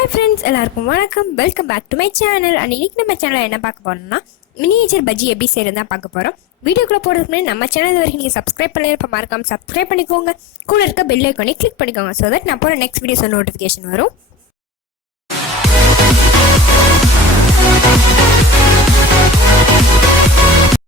Hi friends, எல்லாருக்கும் வணக்கம். Welcome back to my channel. இன்னைக்கு நம்ம சேனல்ல என்ன பார்க்க போறோம்னா மினியேச்சர் பஜ்ஜி எப்படி செய்யறதா பார்க்க போறோம். வீடியோக்குள்ள போறதுக்கு முன்னாடி நம்ம சேனல் வரைக்கும் நீங்க சப்ஸ்கிரைப் பண்ணல மறக்காம சப்ஸ்கிரைப் பண்ணிக்கோங்க. கூட இருக்க பெல் ஐகானை கிளிக் பண்ணிக்கோங்க so that நான் போற நெக்ஸ்ட் வீடியோஸ் நோட்டிஃபிகேஷன் வரும்.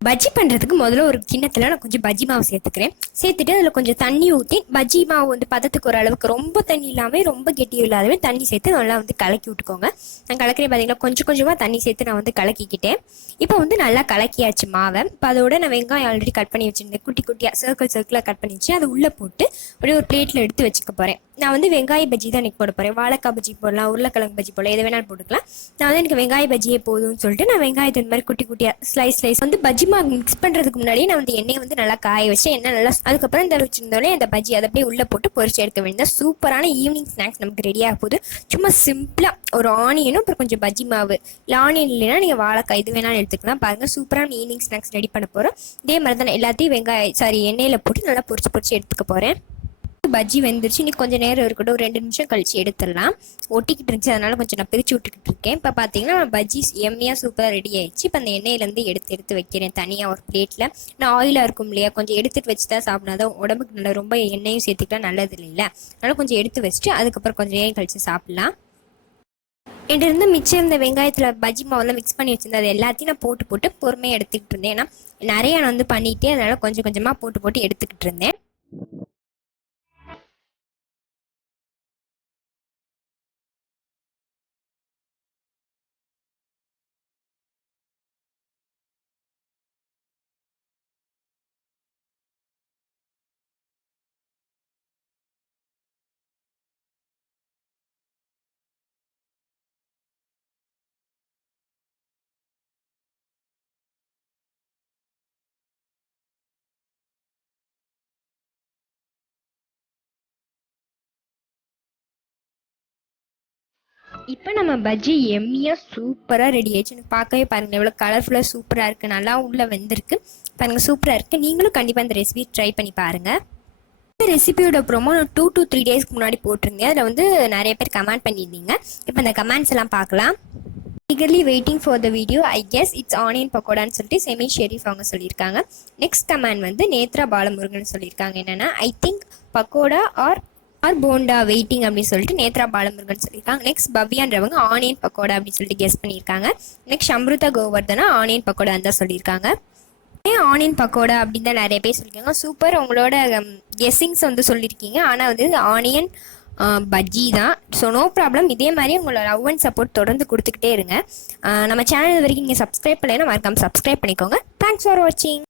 பஜ்ஜி பண்ணுறதுக்கு முதல்ல ஒரு கிண்ணத்தில் நான் கொஞ்சம் பஜ்ஜி மாவு சேர்த்துக்கிறேன். சேர்த்துட்டு அதில் கொஞ்சம் தண்ணி ஊற்றி பஜ்ஜி மாவு வந்து பதத்துக்கு ஒரு அளவுக்கு ரொம்ப தண்ணி இல்லாமல் ரொம்ப கெட்டியும் இல்லாதவே தண்ணி சேர்த்து நல்லா வந்து கலக்கி விட்டுக்கோங்க. நான் கலக்கிறேன் பார்த்தீங்கன்னா கொஞ்சம் கொஞ்சமாக தண்ணி சேர்த்து நான் வந்து கலக்கிக்கிட்டேன். இப்போ வந்து நல்லா கலக்கியாச்சு மாவை. இப்போ அதோட நான் வெங்காயம் ஆல்ரெடி கட் பண்ணி வச்சுருந்தேன். குட்டி குட்டியாக சர்க்கிளாக கட் பண்ணி வச்சு அதை உள்ளே போட்டு அப்படியே ஒரு பிளேட்டில் எடுத்து வச்சுக்க போகிறேன். நான் வந்து வெங்காய பஜ்ஜி தான் எனக்கு போட போகிறேன். வாழைக்காய் பஜ்ஜி போடலாம், உருளைக்கிழங்கு பஜ்ஜி போடலாம், எது வேணாலும் போட்டுக்கலாம். நான் வந்து எனக்கு வெங்காய பஜ்ஜியே போதும்னு சொல்லிட்டு நான் வெங்காயத்தை இந்த மாதிரி குட்டி குட்டியாக ஸ்லைஸ் வந்து பஜ்ஜி மாவு மிக்ஸ் பண்ணுறதுக்கு முன்னாடியே நான் வந்து எண்ணெயை வந்து நல்லா காய வச்சு எண்ணெய் நல்லா அதுக்கப்புறம் இந்த வச்சுருந்தோடனே அந்த பஜ்ஜி அதை அப்படியே உள்ளே போட்டு பொரிச்சு எடுக்க வேண்டியது சூப்பரான ஈவினிங் ஸ்நாக்ஸ் நமக்கு ரெடியாக போகுது. சும்மா சிம்பிளாக ஒரு ஆனியனும் அப்புறம் கொஞ்சம் பஜ்ஜி மாவு, இல்லை ஆனியன் இல்லைன்னா நீங்கள் வாழைக்காய் இது வேணாலும் எடுத்துக்கலாம். பாருங்கள் சூப்பரான ஈவினிங் ஸ்நாக்ஸ் ரெடி பண்ண போகிறோம். இதே மாதிரி தான் எல்லாத்தையும் எண்ணெயில் போட்டு நல்லா பொரிச்சு எடுத்துக்க போகிறேன். பஜ்ஜி வெந்துருச்சு. இன்னைக்கு கொஞ்சம் நேரம் இருக்கட்டும், ஒரு 2 நிமிஷம் கழிச்சு எடுத்துடலாம். ஒட்டிக்கிட்டு இருந்துச்சு, அதனால கொஞ்சம் நான் பிரித்து விட்டுக்கிட்டு இருக்கேன். இப்போ பார்த்தீங்கன்னா பஜ்ஜி எம்மியாக சூப்பராக ரெடி ஆயிடுச்சு. இப்போ அந்த எண்ணெயிலேருந்து எடுத்து வைக்கிறேன் தனியாக ஒரு பிளேட்டில். நான் ஆயிலாக இருக்கும் இல்லையா, கொஞ்சம் எடுத்துகிட்டு வச்சு தான் சாப்பிடாதான் உடம்புக்கு நல்லா ரொம்ப எண்ணெயும் சேர்த்துக்கிட்டா நல்லது இல்லைல்ல. அதனால் கொஞ்சம் எடுத்து வச்சுட்டு அதுக்கப்புறம் கொஞ்சம் நேரம் கழிச்சு சாப்பிட்லாம். என்கிட்ட மிச்சம் இந்த வெங்காயத்தில் பஜ்ஜி மாவெல்லாம் மிக்ஸ் பண்ணி வச்சுருந்தேன். அது எல்லாத்தையும் நான் போட்டு பொறுமையாக எடுத்துக்கிட்டு இருந்தேன். ஏன்னா நிறையா நான் வந்து பண்ணிகிட்டே அதனால் கொஞ்சம் கொஞ்சமாக போட்டு எடுத்துக்கிட்டு இருந்தேன். இப்போ நம்ம பஜ்ஜி எம்மியாக சூப்பராக ரெடி ஆயிடுச்சு. எனக்கு பார்க்கவே பாருங்கள் எவ்வளோ கலர்ஃபுல்லாக சூப்பராக இருக்குது, நல்லா உள்ளே வெந்திருக்கு பாருங்கள், சூப்பராக இருக்குது. நீங்களும் கண்டிப்பாக இந்த ரெசிபி ட்ரை பண்ணி பாருங்கள். இந்த ரெசிபியோட ப்ரோமோ 2 to 3 டேஸ்க்கு முன்னாடி போட்டிருந்தேன். அதில் வந்து நிறைய பேர் கமெண்ட் பண்ணியிருந்தீங்க. இப்போ இந்த கமெண்ட்ஸ் எல்லாம் பார்க்கலாம். eagerly waiting for the video. I guess it's onion pakodaன்னு சொல்லிட்டு செமி ஷெரீஃப் அவங்க சொல்லியிருக்காங்க. நெக்ஸ்ட் கமெண்ட் வந்து நேத்ரா பாலமுருகன் சொல்லியிருக்காங்க. என்னென்னா I think pakoda or bonda waiting அப்படின்னு சொல்லிட்டு நேத்ரா பாலமுருகன் சொல்லியிருக்காங்க. நெக்ஸ்ட் பவ்யான்றவங்க ஆனியன் பக்கோடா அப்படின்னு சொல்லிட்டு கெஸ் பண்ணியிருக்காங்க. நெக்ஸ்ட் அம்ருதா கோவர்தனா ஆனியன் பக்கோடான்னு தான் சொல்லியிருக்காங்க. ஆனியன் பக்கோடா அப்படின்னு தான் நிறைய பேர் சொல்லியிருக்காங்க. சூப்பர், உங்களோட கெஸ்ஸிங்ஸ் வந்து சொல்லியிருக்கீங்க. ஆனால் வந்து ஆனியன் பஜ்ஜி தான். So no problem. இதே மாதிரி உங்களோட லவ் அண்ட் சப்போர்ட் தொடர்ந்து கொடுத்துக்கிட்டே இருங்க. நம்ம சேனல் வரைக்கும் நீங்கள் சப்ஸ்கிரைப் பண்ணலைன்னா மறக்காம சப்ஸ்கிரைப் பண்ணிக்கோங்க. தேங்க்ஸ் ஃபார் வாட்சிங்.